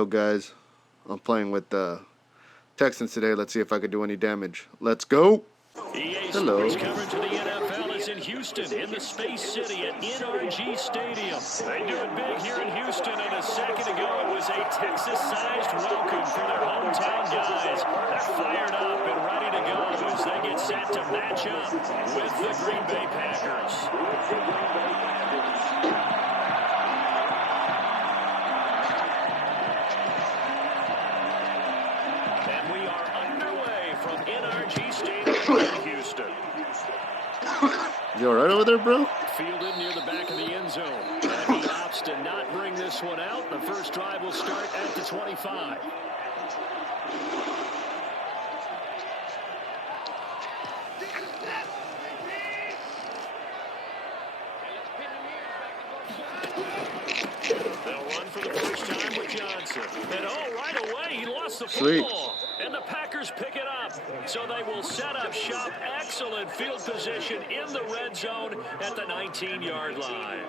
Yo guys, I'm playing with the Texans today. Let's see if I could do any damage. Let's go. Hello. Coverage of the NFL is in Houston, in the Space City at NRG Stadium. They do it big here in Houston, and a second ago it was a Texas-sized welcome for their hometown guys. They're fired up and ready to go as they get set to match up with the Green Bay Packers. And we are underway from NRG Stadium in Houston. You all right over there, bro? Fielded near the back of the end zone. And he opts to not bring this one out. The first drive will start at the 25. They'll run for the first time with Johnson. And right away he lost the football. And the Packers pick it up. So they will set up shop. Excellent field position in the red zone at the 19-yard line.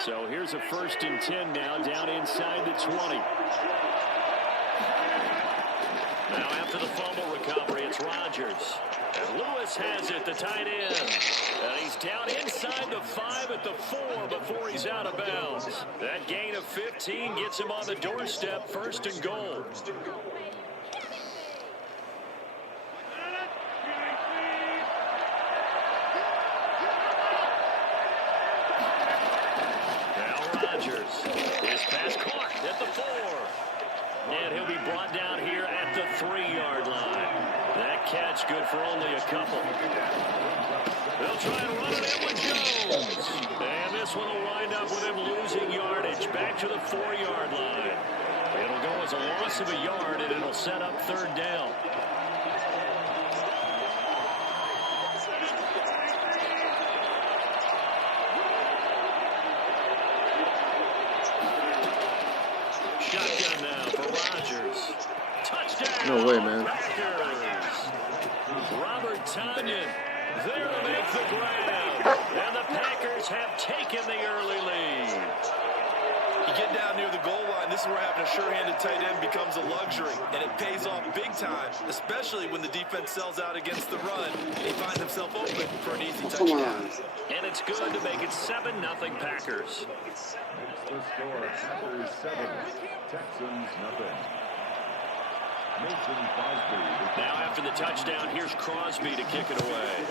So here's a 1st and 10 now down inside the 20. Now after the fumble recovery, it's Rodgers. And Lewis has it, the tight end. And he's down inside the 5 at the 4 before he's out of bounds. That gain of 15 gets him on the doorstep, 1st and goal. Now Rodgers. His pass caught at the 4. And he'll be brought down here at the 3-yard line. That catch good for only a couple. They'll try and run it in with Jones. And this one will wind up with him losing yardage back to the 4-yard line. It'll go as a loss of a yard, and it'll set up 3rd down. Shotgun now for Rodgers. Touchdown. No way, man. Packers. Robert Tonyan there to make the grab. And the Packers have taken the early lead. You get down near the goal line, this is where having a sure-handed tight end becomes a luxury, and it pays off big time, especially when the defense sells out against the run, and he finds himself open for an easy touchdown. And it's good to make it 7-0 Packers. The score, Packers 7, Texans nothing. Now after the touchdown, here's Crosby to kick it away.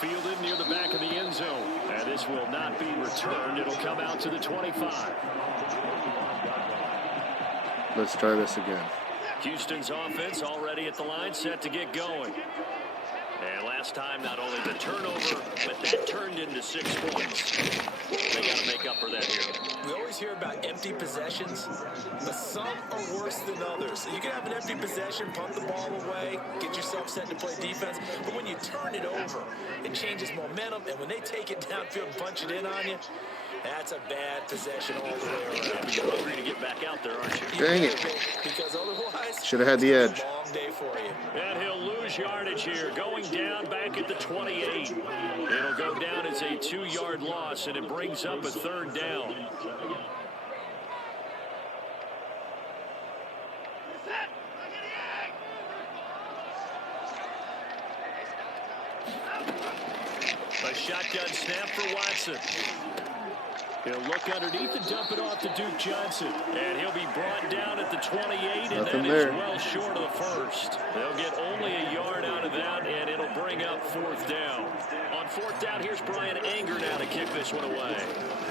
Fielded near the back of the end zone. And this will not be returned. It'll come out to the 25. Let's try this again. Houston's offense already at the line, set to get going. And last time, not only the turnover, but that turned into 6 points. They got to make up for that here. We always hear about empty possessions, but some are worse than others. So you can have an empty possession, punt the ball away, get yourself set to play defense. But when you turn it over, it changes momentum. And when they take it downfield and punch it in on you, that's a bad possession all the way around. You're hungry to get back out there, aren't you? Dang it. Because otherwise, should have had the edge. Long day for you. And he'll lose yardage here, going down back at the 28. It'll go down as a 2-yard loss, and it brings up a 3rd down. A shotgun snap for Watson. He'll look underneath and dump it off to Duke Johnson. And he'll be brought down at the 28, and that is well short of the 1st. They'll get only a yard out of that, and it'll bring up 4th down. On 4th down, here's Brian Anger now to kick this one away.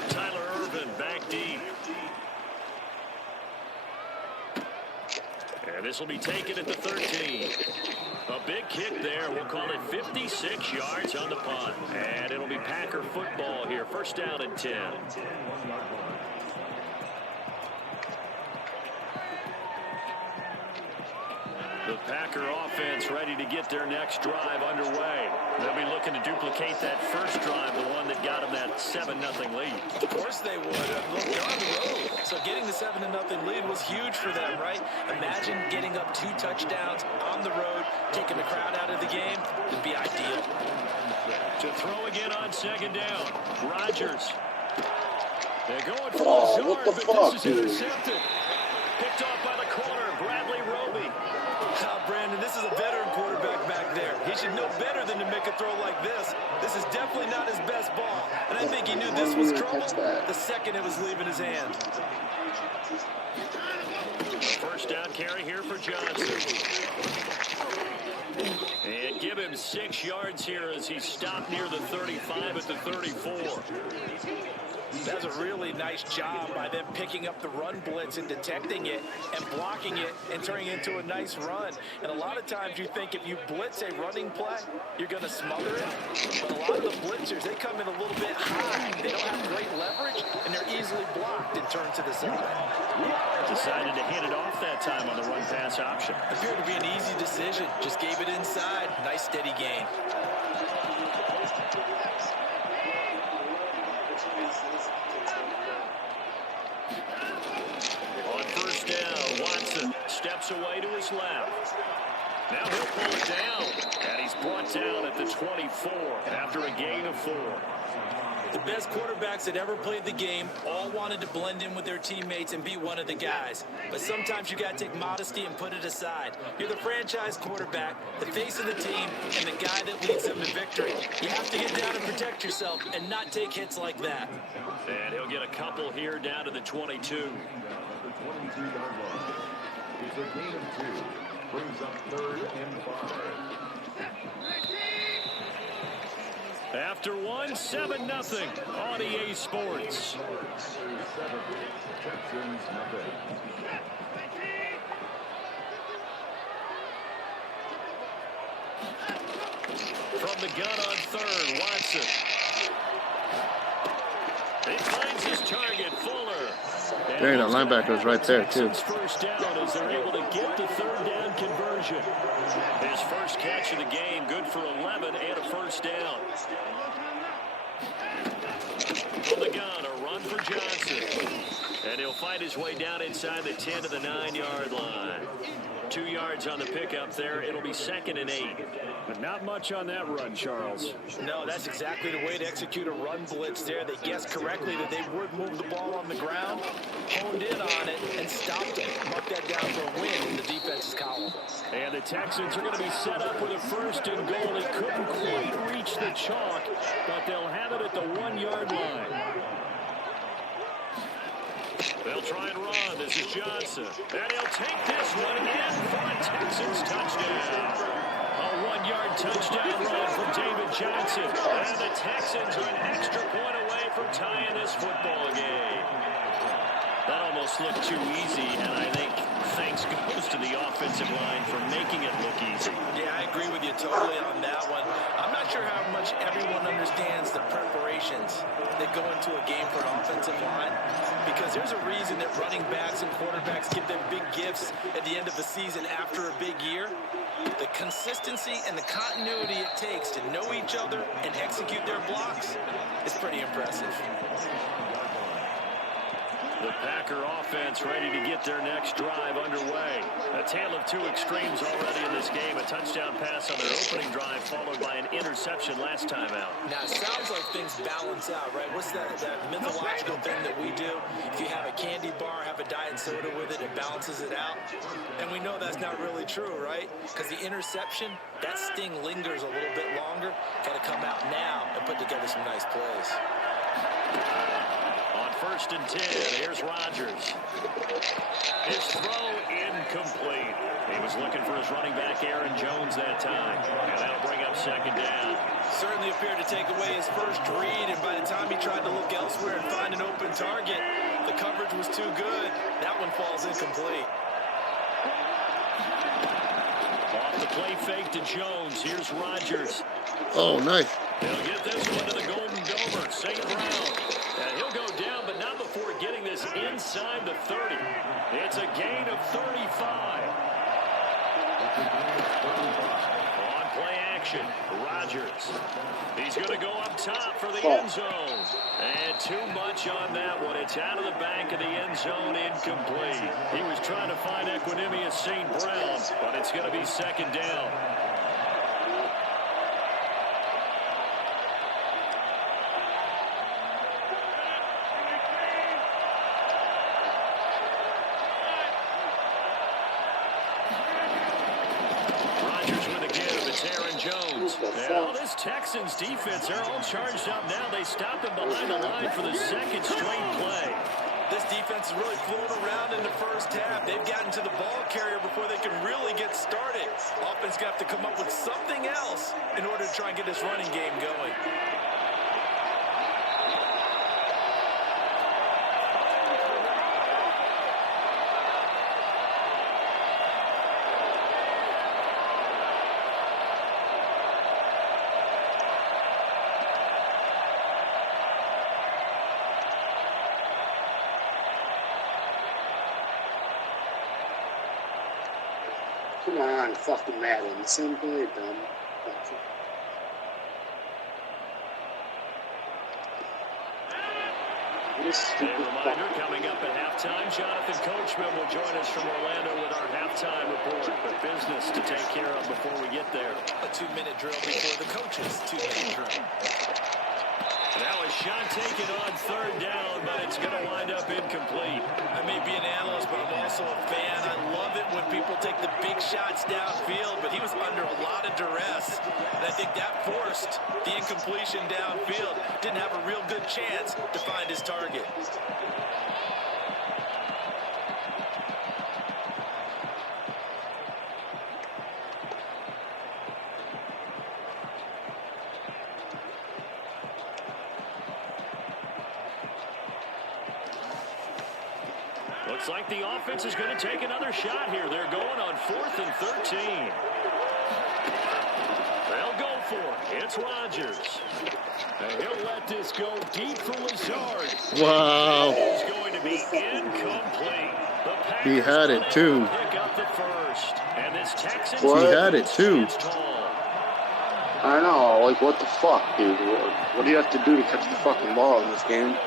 Tyler Irvin back deep. And this will be taken at the 13. A big kick there. We'll call it 56 yards on the punt. And it'll be Packer football here. 1st down and 10. The Packer offense ready to get their next drive underway. They'll be looking to duplicate that first drive, the one that got them that 7-0 lead. Of course they would. Look, they're on the road. So getting the 7-0 lead was huge for them, right? Imagine getting up 2 touchdowns on the road, taking the crowd out of the game. Would be ideal. To throw again on second down. Rodgers. They're going for Lazard, what the but fuck, this is dude? intercepted. Picked off by the corner, Bradley Roby. Brandon, this is a veteran quarterback back there. He should know better than to make a throw like this. This is definitely not his best ball, and I think he knew this was trouble the second it was leaving his hand. First down carry here for Johnson. And give him 6 yards here as he stopped near the 35 at the 34. That's a really nice job by them picking up the run blitz and detecting it and blocking it and turning it into a nice run. And a lot of times you think if you blitz a running play, you're going to smother it. But a lot of the blitzers, they come in a little bit high. They don't have great leverage, and they're easily blocked and turned to the side. Decided to hand it off that time on the run-pass option. Appeared to be an easy decision. Just gave it inside. Nice steady gain. On first down, Watson steps away to his left. Now he'll pull it down, and he's brought down at the 24 after a gain of 4. The best quarterbacks that ever played the game all wanted to blend in with their teammates and be one of the guys. But sometimes you got to take modesty and put it aside. You're the franchise quarterback, the face of the team, and the guy that leads them to victory. You have to get down and protect yourself and not take hits like that. And he'll get a couple here down to the 22. The 22-yard line. It's a gain of 2. Brings up 3rd and 5. After 7-0 on EA Sports. 7, Texans nothing. From the gun on 3rd, Watson. He finds his target, Fuller. Dang, that linebacker was right there, too. First down as they're able to get the 3rd down conversion. His first catch of the game, good for 11 and a first down. From the gun, a run for Johnson. And he'll fight his way down inside the 10 to the 9-yard line. 2 yards on the pickup there. It'll be 2nd and 8. But not much on that run, Charles. No, that's exactly the way to execute a run blitz there. They guessed correctly that they would move the ball on the ground, honed in on it, and stopped it. Mark that down for a win in the defense's column. And the Texans are going to be set up with a 1st and goal. They couldn't quite reach the chalk, but they'll have it at the 1-yard line. They'll try and run. This is Johnson. And he'll take this one in for a Texans touchdown. A 1-yard touchdown run from David Johnson. And the Texans are an extra point away from tying this football game. That almost looked too easy, and I think thanks goes to the offensive line for making it look easy. Yeah, I agree with you totally on that one. I'm not sure how much everyone understands the preparations that go into a game for an offensive line, because there's a reason that running backs and quarterbacks give them big gifts at the end of the season after a big year. The consistency and the continuity it takes to know each other and execute their blocks is pretty impressive. The Packer offense ready to get their next drive underway. A tale of 2 extremes already in this game. A touchdown pass on their opening drive followed by an interception last time out. Now, it sounds like things balance out, right? What's that mythological thing that we do? If you have a candy bar, have a diet soda with it, it balances it out. And we know that's not really true, right? Because the interception, that sting lingers a little bit longer. Got to come out now and put together some nice plays. 1st and 10. Here's Rodgers. His throw incomplete. He was looking for his running back, Aaron Jones, that time. And that'll bring up 2nd down. Certainly appeared to take away his first read, and by the time he tried to look elsewhere and find an open target, the coverage was too good. That one falls incomplete. Off the play fake to Jones. Here's Rodgers. Oh, nice. He'll get this one to the Golden Domer, St. Brown. And he'll go down, but not before getting this inside the 30. It's a gain of 35. On play action. Rodgers. He's going to go up top for the end zone. And too much on that one. It's out of the back of the end zone, incomplete. He was trying to find Equanimous St. Brown, but it's going to be second down. Well, this Texans defense, they're all charged up now. They stopped him behind the line for the second straight play. This defense is really floating around in the first half. They've gotten to the ball carrier before they can really get started. Offense going to have to come up with something else in order to try and get this running game going. Come on, fucking Madden. Same play, dumb. A reminder, coming up at halftime, Jonathan Coachman will join us from Orlando with our halftime report. But business to take care of before we get there. A 2-minute drill before the coach's 2-minute drill. Now a shot taken on third down, but it's going to wind up incomplete. I may be an analyst, but I'm also a fan. I love it when people take the big shots downfield, but he was under a lot of duress. And I think that forced the incompletion downfield. Didn't have a real good chance to find his target. Looks like the offense is going to take another shot here. They're going on 4th and 13. They'll go for it. It's Rodgers. And he'll let this go deep for Lazard. Wow. It's going to be incomplete. He had it too. Pick up the first. And this Texans He had it too. I know, like what the fuck, dude? What do you have to do to catch the fucking ball in this game?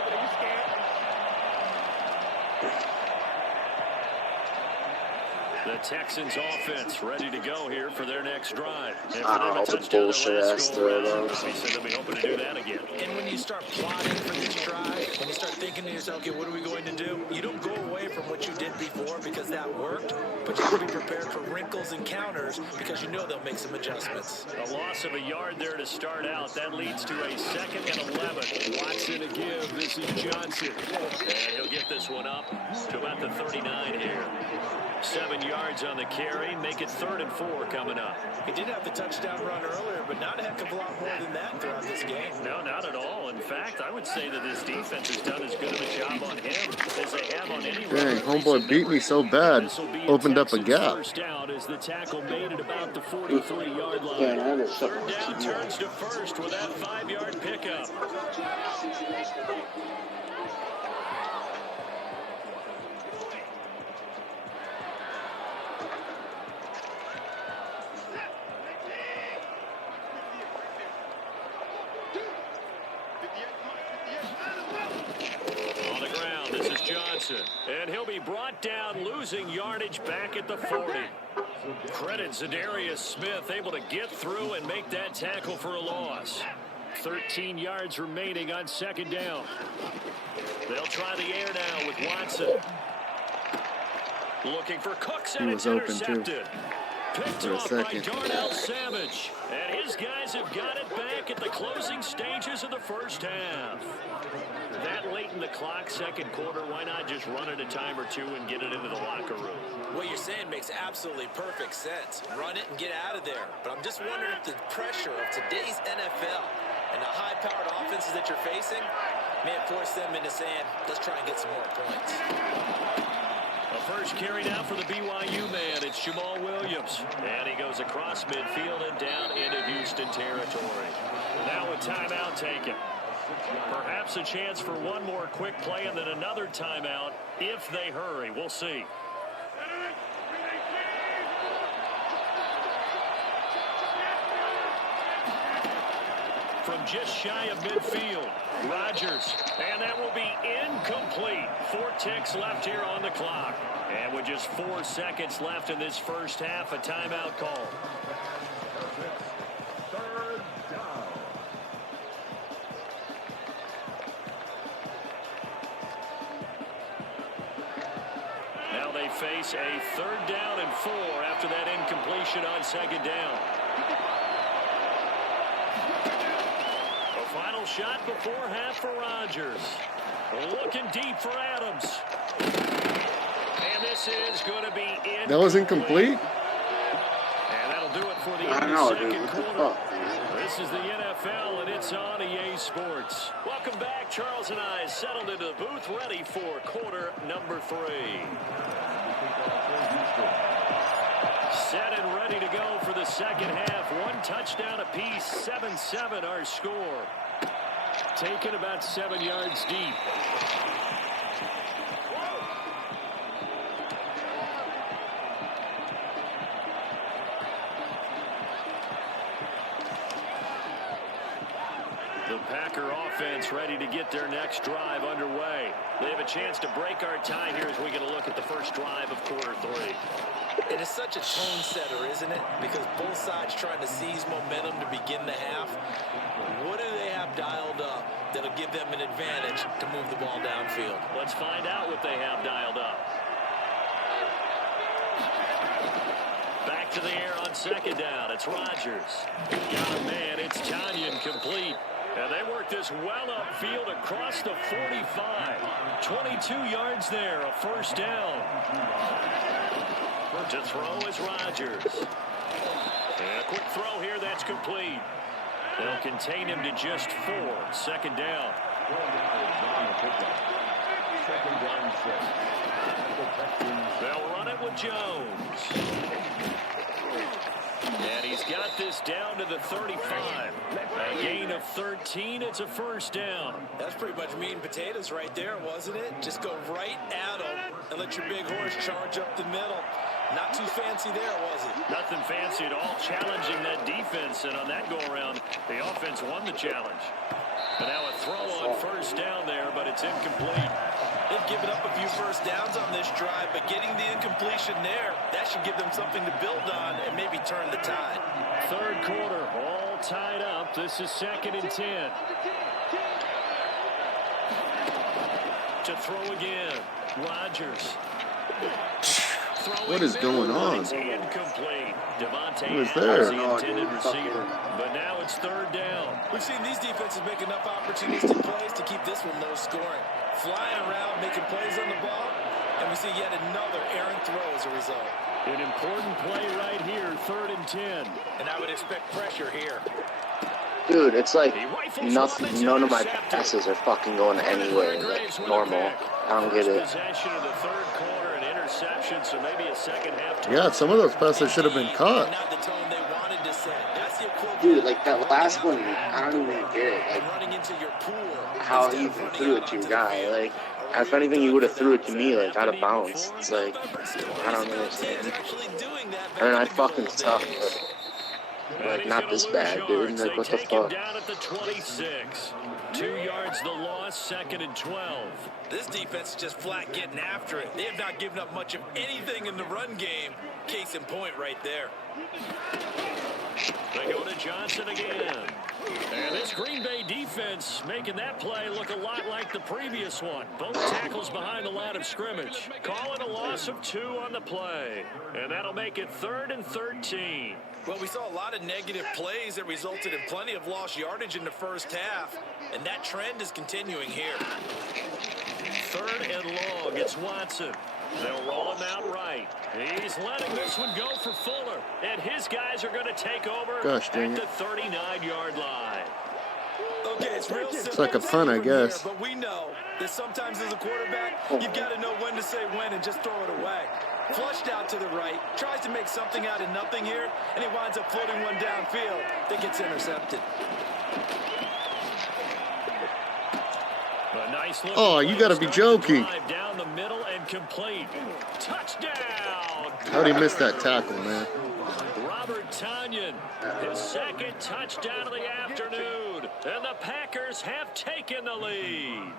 The Texans offense ready to go here for their next drive. And for Ah, them it's a touchdown bullshit their ass last throw, go-around. though. Obviously, they'll be hoping to do that again. And when you start plotting for this drive, when you start thinking to yourself, okay, what are we going to do? You don't go away from what you did before because that worked, but you have to be prepared for wrinkles and counters because you know they'll make some adjustments. A loss of a yard there to start out. That leads to a 2nd and 11. Watson to give. This is Johnson. And he'll get this one up to about the 39 here. 7 yards on the carry. Make it 3rd and 4 coming up. He did have the touchdown run earlier, but not a heck of a lot more than that throughout this game. No, not at all. In fact, I would say that this defense has done as good of a job on him as they have on any. Dang, homeboy beat me so bad. Opened up a gap. First out as the tackle made it about the 43-yard line. Yeah, Third down turns to first with that 5-yard pickup. On the ground, this is Johnson. And he'll be brought down, losing yardage back at the 40. Credit Zadarius Smith, able to get through and make that tackle for a loss. 13 yards remaining on 2nd down. They'll try the air now with Watson. Looking for Cooks, and He it's was open, too. intercepted. Picked For a off by second. Darnell Savage. And his guys have got it back at the closing stages of the first half. That late in the clock, 2nd quarter, why not just run it a time or two and get it into the locker room? What you're saying makes absolutely perfect sense. Run it and get out of there. But I'm just wondering if the pressure of today's NFL and the high-powered offenses that you're facing may have forced them into saying, let's try and get some more points. A first carry now for the BYU man. It's Jamal Williams. And he goes across midfield and down into Houston territory. Now a timeout taken. Perhaps a chance for one more quick play and then another timeout if they hurry. We'll see. from just shy of midfield. Rodgers, and that will be incomplete. 4 ticks left here on the clock. And with just 4 seconds left in this first half, a timeout call. Third down. Now they face a 3rd down and 4 after that incompletion on 2nd down. A final shot before half for Rodgers. Looking deep for Adams. And this is going to be incomplete. That was incomplete? And that'll do it for the I end know, of the dude. second What the quarter. fuck, man? This is the NFL, and it's on EA Sports. Welcome back. Charles and I settled into the booth, ready for quarter number 3. Set and ready to go for the second half. 1 touchdown apiece, 7-7 our score. Taken about 7 yards deep. The Packer offense ready to get their next drive underway. They have a chance to break our tie here as we get a look at the first drive of quarter 3. It is such a tone setter, isn't it? Because both sides trying to seize momentum to begin the half. What do they have dialed up that'll give them an advantage to move the ball downfield? Let's find out what they have dialed up. Back to the air on 2nd down. It's Rodgers. Got a man. It's Tanyan complete. And they work this well upfield across the 45. 22 yards there, a 1st down. To throw is Rodgers. And a quick throw here, that's complete. They'll contain him to just 4. 2nd down. They'll run it with Jones. And he's got this down to the 35. A gain of 13. It's a 1st down. That's pretty much meat and potatoes right there, wasn't it? Just go right at them and let your big horse charge up the middle. Not too fancy there, was it? Nothing fancy at all. Challenging that defense, and on that go-around, the offense won the challenge. And now a throw on 1st down there, but it's incomplete. They've given up a few 1st downs on this drive, but getting the incompletion there, that should give them something to build on and maybe turn the tide. 3rd quarter, all tied up. This is 2nd and 10. To throw again, Rodgers. What is going on? It's incomplete. Devontae Who is Adams, there? the intended receiver. But now it's 3rd down. We've seen these defenses make enough opportunistic plays to keep this one low scoring. Flying around, making plays on the ball, and we see yet another errant throw as a result. An important play right here, 3rd and 10. And I would expect pressure here. Dude, it's like nothing. None of my passes are fucking going anywhere like normal. I don't get it. Possession of the 3rd quarter and interception, so maybe a second half. Yeah, some of those passes should have been caught. Not the tone they wanted to set. That's the equivalent. Dude, like that last one, I don't even get it. Like Running into your pool. how he even threw it to your guy. Like, if anything, he would have threw it to me, like, out of bounds. It's like, I don't understand. I mean, I fucking suck, but, like, not this bad, dude. Like, what the fuck? Down at the 26. 2 yards the loss, 2nd and 12. This defense is just flat getting after it. They have not given up much of anything in the run game. Case in point right there. They go to Johnson again. And this Green Bay defense making that play look a lot like the previous one. Both tackles behind the line of scrimmage. Calling a loss of 2 on the play. And that'll make it 3rd and 13. Well, we saw a lot of negative plays that resulted in plenty of lost yardage in the first half. And that trend is continuing here. 3rd and long. It's Watson. They'll roll him out right. He's letting this one go for Fuller. And his guys are going to take over Gosh, dang at it. the 39-yard line. Okay, it's real simple. It's like a punt, I guess. But we know that sometimes as a quarterback, you've got to know when to say when and just throw it away. Flushed out to the right, tries to make something out of nothing here, and he winds up floating one downfield that gets intercepted. A nice look. Oh, you gotta be joking. Drive down the middle and complete. Touchdown. How'd he miss that tackle, man? Robert Tanyan, his 2nd touchdown of the afternoon. And the Packers have taken the lead.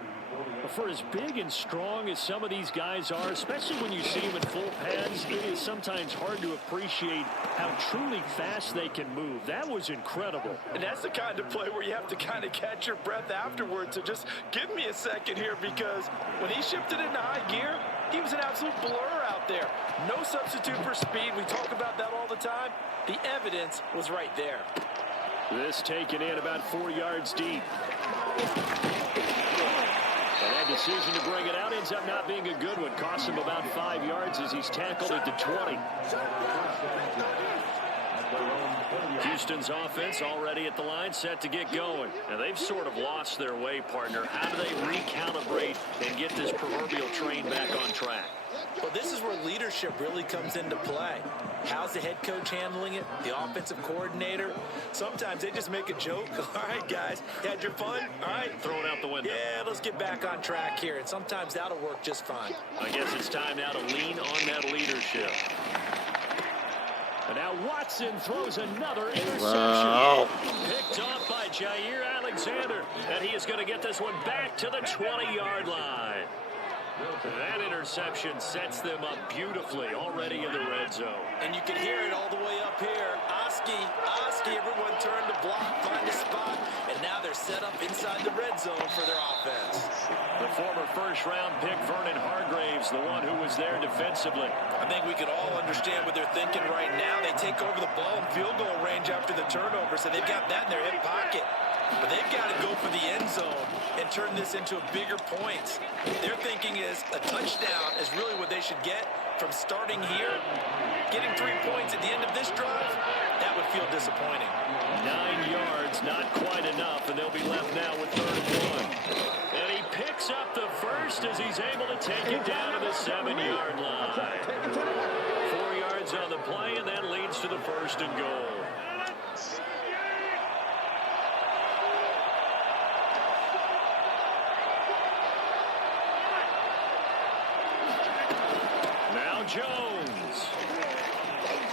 For as big and strong as some of these guys are, especially when you see them in full pads, it is sometimes hard to appreciate how truly fast they can move. That was incredible. And that's the kind of play where you have to kind of catch your breath afterwards. So just give me a second here, because when he shifted into high gear, he was an absolute blur out there. No substitute for speed. We talk about that all the time. The evidence was right there. This taken in about 4 yards deep. And that decision to bring it out ends up not being a good one. Costs him about 5 yards as he's tackled at the 20. Houston's offense already at the line, set to get going. Now, they've sort of lost their way, partner. How do they recalibrate and get this proverbial train back on track? Well, this is where leadership really comes into play. How's the head coach handling it? The offensive coordinator? Sometimes they just make a joke. All right, guys, you had your fun? All right. Throw it out the window. Yeah, let's get back on track here. And sometimes that'll work just fine. I guess it's time now to lean on that leadership. And now Watson throws another interception. Wow. Picked off by Jair Alexander. And he is going to get this one back to the 20-yard line. That interception sets them up beautifully already in the red zone. And you can hear it all the way up here. Oski, everyone turned to block, find a spot, and now they're set up inside the red zone for their offense. The former first-round pick, Vernon Hargreaves, the one who was there defensively. I think we can all understand what they're thinking right now. They take over the ball in field goal range after the turnover, so they've got that in their hip pocket. But they've got to go for the end zone and turn this into a bigger points. Their thinking is a touchdown is really what they should get from starting here. Getting 3 points at the end of this drive, that would feel disappointing. 9 yards, not quite enough, and they'll be left now with 3rd and 1. And he picks up the first as he's able to take it down to the 7-yard line. 4 yards on the play, and that leads to the 1st and goal. Jones.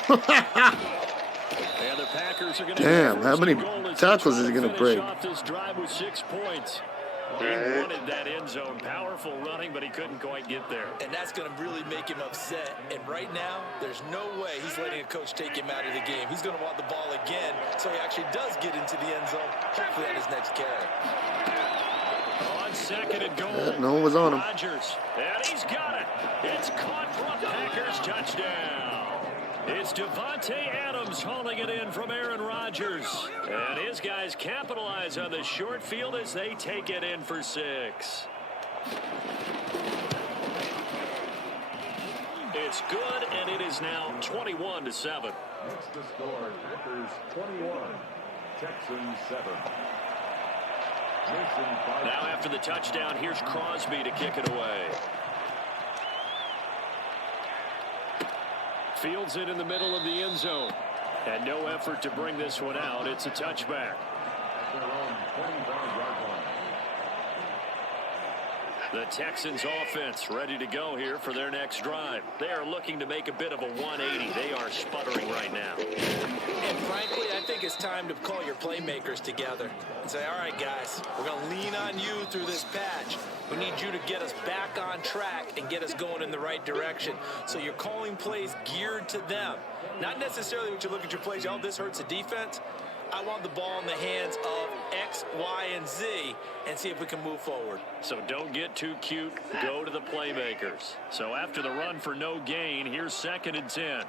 And the Packers are going to Damn, how many tackles is he going to break? Off this drive with 6 points. He wanted that end zone. Powerful running, but he couldn't quite get there. And that's going to really make him upset. And right now, there's no way he's letting a coach take him out of the game. He's going to want the ball again, so he actually does get into the end zone, hopefully on his next carry. On 2nd and goal. Yeah, no one was on him. Rodgers, and he's got it. It's caught for a Packers touchdown. It's Devontae Adams hauling it in from Aaron Rodgers. And his guys capitalize on the short field as they take it in for 6. It's good, and it is now 21-7. Next to score, Packers 21, Texans 7. Now after the touchdown, here's Crosby to kick it away. Fields it in the middle of the end zone. And no effort to bring this one out. It's a touchback. The Texans offense ready to go here for their next drive. They are looking to make a bit of a 180. They are sputtering right now. And frankly, I think it's time to call your playmakers together and say, all right, guys, we're going to lean on you through this patch. We need you to get us back on track and get us going in the right direction. So you're calling plays geared to them. Not necessarily when you look at your plays, oh, this hurts the defense. I want the ball in the hands of X, Y, and Z and see if we can move forward. So don't get too cute. Go to the playmakers. So after the run for no gain, here's 2nd and 10.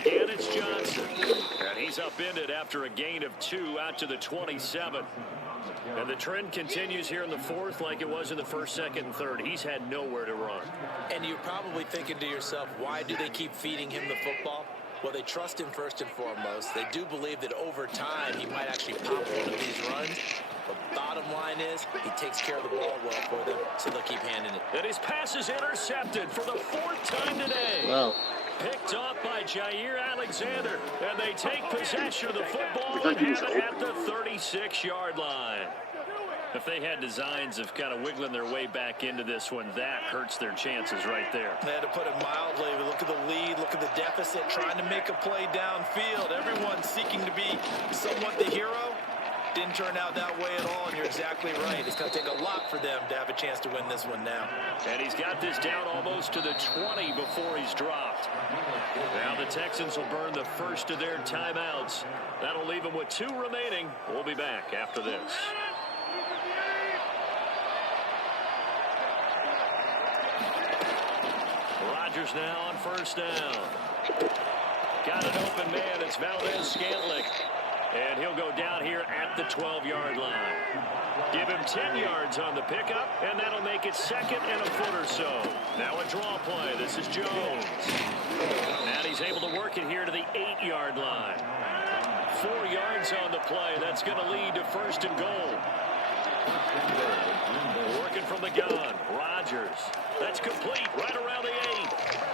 Again, it's Johnson. And he's upended after a gain of 2 out to the 27. And the trend continues here in the 4th like it was in the 1st, 2nd, and 3rd. He's had nowhere to run. And you're probably thinking to yourself, why do they keep feeding him the football? Well, they trust him first and foremost. They do believe that over time he might actually pop one of these runs. But bottom line is he takes care of the ball well for them, so they'll keep handing it. And his pass is intercepted for the 4th time today. Wow. Picked off by Jair Alexander. And they take possession of the football and have it at the 36-yard line. If they had designs of kind of wiggling their way back into this one, that hurts their chances right there. They had to put it mildly. Look at the lead. Look at the deficit. Trying to make a play downfield. Everyone seeking to be somewhat the hero. Didn't turn out that way at all, and you're exactly right. It's going to take a lot for them to have a chance to win this one now. And he's got this down almost to the 20 before he's dropped. Now the Texans will burn the first of their timeouts. That'll leave them with 2 remaining. We'll be back after this. Rodgers now on first down. Got an open man. It's Valdez-Scantling. And he'll go down here at the 12-yard line. Give him 10 yards on the pickup, and that'll make it 2nd and a foot or so. Now a draw play. This is Jones. And he's able to work it here to the 8-yard line. 4 yards on the play. That's going to lead to 1st and goal. Working from the gun. Rodgers. That's complete right around the 8.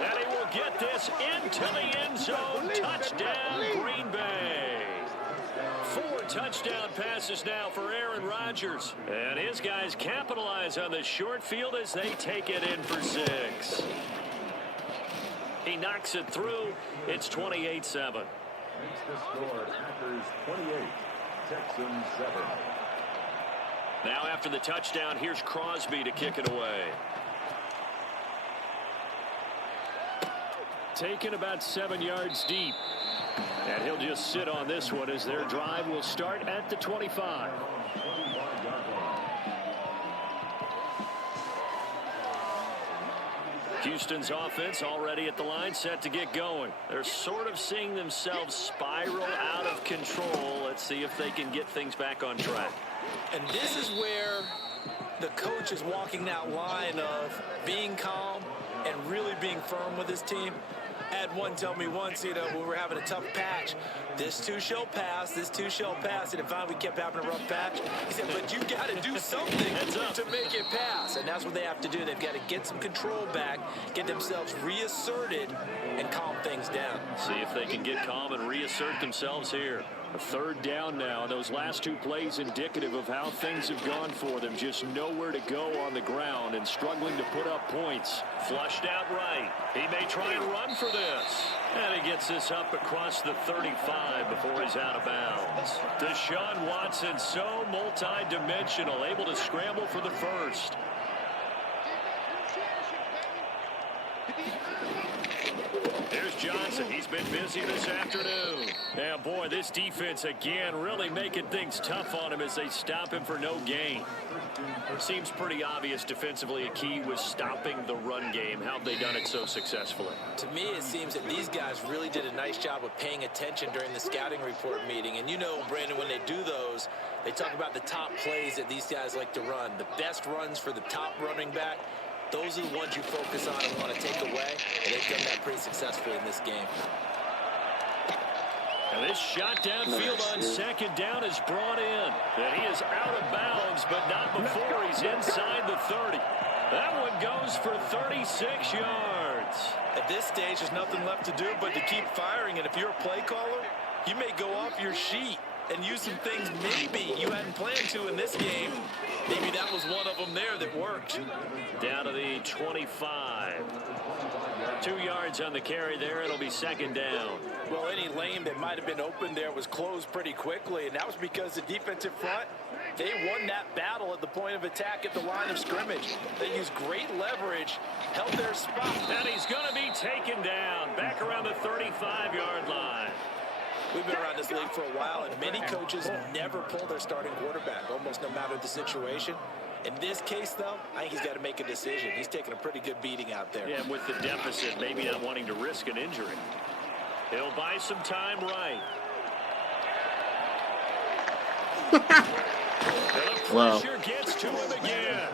And he will get this into the end zone. Touchdown, Green Bay. 4 touchdown passes now for Aaron Rodgers. And his guys capitalize on the short field as they take it in for 6. He knocks it through. It's 28-7. Makes the score Packers 28, Texans 7. Now after the touchdown, here's Crosby to kick it away. Taken about 7 yards deep. And he'll just sit on this one as their drive will start at the 25. Houston's offense already at the line, set to get going. They're sort of seeing themselves spiral out of control. Let's see if they can get things back on track. And this is where the coach is walking that line of being calm and really being firm with his team. I had one tell me once, when we were having a tough patch, this too shall pass, this too shall pass. And finally we kept having a rough patch. He said, but you got to do something to make it pass. And that's what they have to do. They've got to get some control back, get themselves reasserted, and calm things down. See if they can get calm and reassert themselves here. A 3rd down now, and those last 2 plays indicative of how things have gone for them. Just nowhere to go on the ground and struggling to put up points. Flushed out right. He may try and run for this. And he gets this up across the 35 before he's out of bounds. Deshaun Watson, so multi-dimensional, able to scramble for the first. Here's Johnson. He's been busy this afternoon. And boy, this defense again really making things tough on him as they stop him for no gain. Seems pretty obvious defensively a key was stopping the run game. How have they done it so successfully? To me, it seems that these guys really did a nice job of paying attention during the scouting report meeting. And you know, Brandon, when they do those, they talk about the top plays that these guys like to run. The best runs for the top running back. Those are the ones you focus on and want to take away, and they've done that pretty successfully in this game. And this shot downfield on 2nd down is brought in. And he is out of bounds, but not before he's inside the 30. That one goes for 36 yards. At this stage, there's nothing left to do but to keep firing, and if you're a play caller, you may go off your sheet and use some things maybe you hadn't planned to in this game. Maybe that was one of them there that worked. Down to the 25. 2 yards on the carry there. It'll be 2nd down. Well, any lane that might have been open there was closed pretty quickly, and that was because the defensive front, they won that battle at the point of attack at the line of scrimmage. They used great leverage, held their spot. And he's going to be taken down back around the 35-yard line. We've been around this league for a while, and many coaches never pull their starting quarterback, almost no matter the situation. In this case, though, I think he's got to make a decision. He's taking a pretty good beating out there. Yeah, and with the deficit, maybe not wanting to risk an injury. He'll buy some time right. Wow. Pressure gets to him again.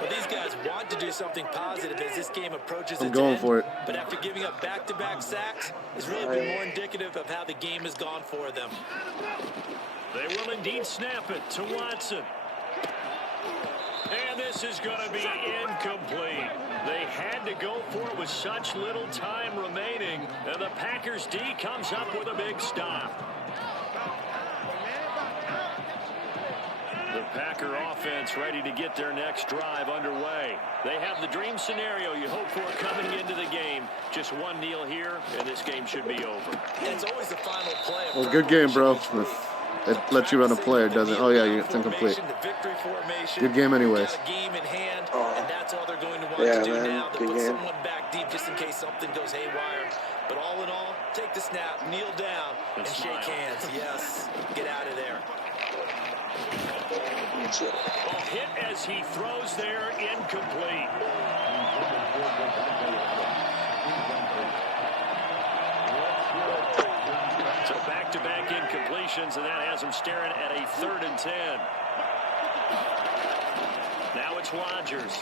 Well, these guys want to do something positive as this game approaches I'm its going end, for it. but after giving up back-to-back sacks, it's really been more indicative of how the game has gone for them. They will indeed snap it to Watson. And this is going to be incomplete. They had to go for it with such little time remaining, and the Packers D comes up with a big stop. The Packer offense ready to get their next drive underway. They have the dream scenario you hope for coming into the game. Just one kneel here, and this game should be over. And it's always the final play. Well, good game, bro. It lets you run a play, or doesn't? Oh, yeah, it's incomplete. Good game anyways. And that's all they're going to want Yeah, to do man, now. They good put game. someone back deep just in case something goes haywire. But all in all, take the snap, kneel down, and shake hands. Yes, get out of there. A hit as he throws there, incomplete. So back-to-back incompletions, and that has him staring at a 3rd and 10. Now it's Rodgers.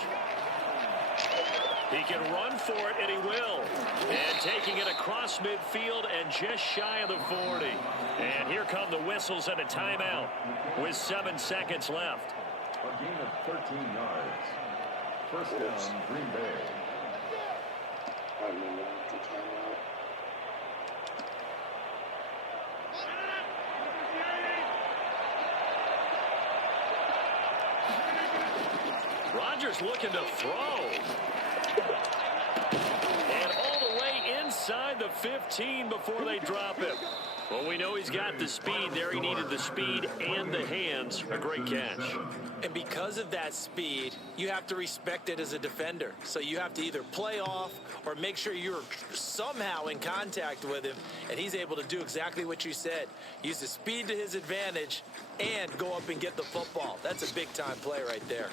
He can run for it, and he will. And taking it across midfield and just shy of the 40. And here come the whistles and a timeout with 7 seconds left. A gain of 13 yards. First down, Green Bay. I remember the timeout. Rodgers looking to throw. And all the way inside the 15 before they drop him. Well, we know he's got the speed there. He needed the speed and the hands. A great catch. And because of that speed, you have to respect it as a defender. So you have to either play off or make sure you're somehow in contact with him. And he's able to do exactly what you said. Use the speed to his advantage and go up and get the football. That's a big-time play right there.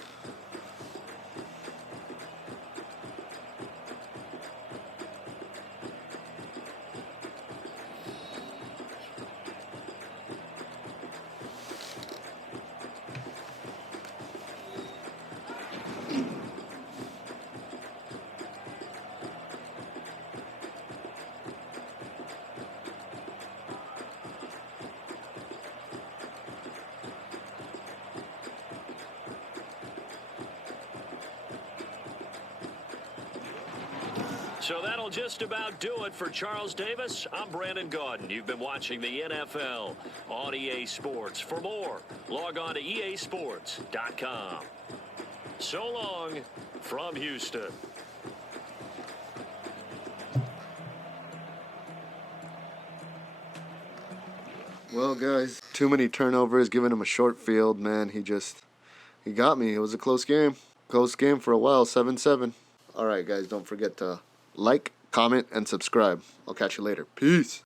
So that'll just about do it for Charles Davis. I'm Brandon Gaudin. You've been watching the NFL on EA Sports. For more, log on to easports.com. So long from Houston. Well, guys, too many turnovers, giving him a short field, man. He got me. It was a close game. Close game for a while, 7-7. All right, guys, don't forget to like, comment, and subscribe. I'll catch you later. Peace.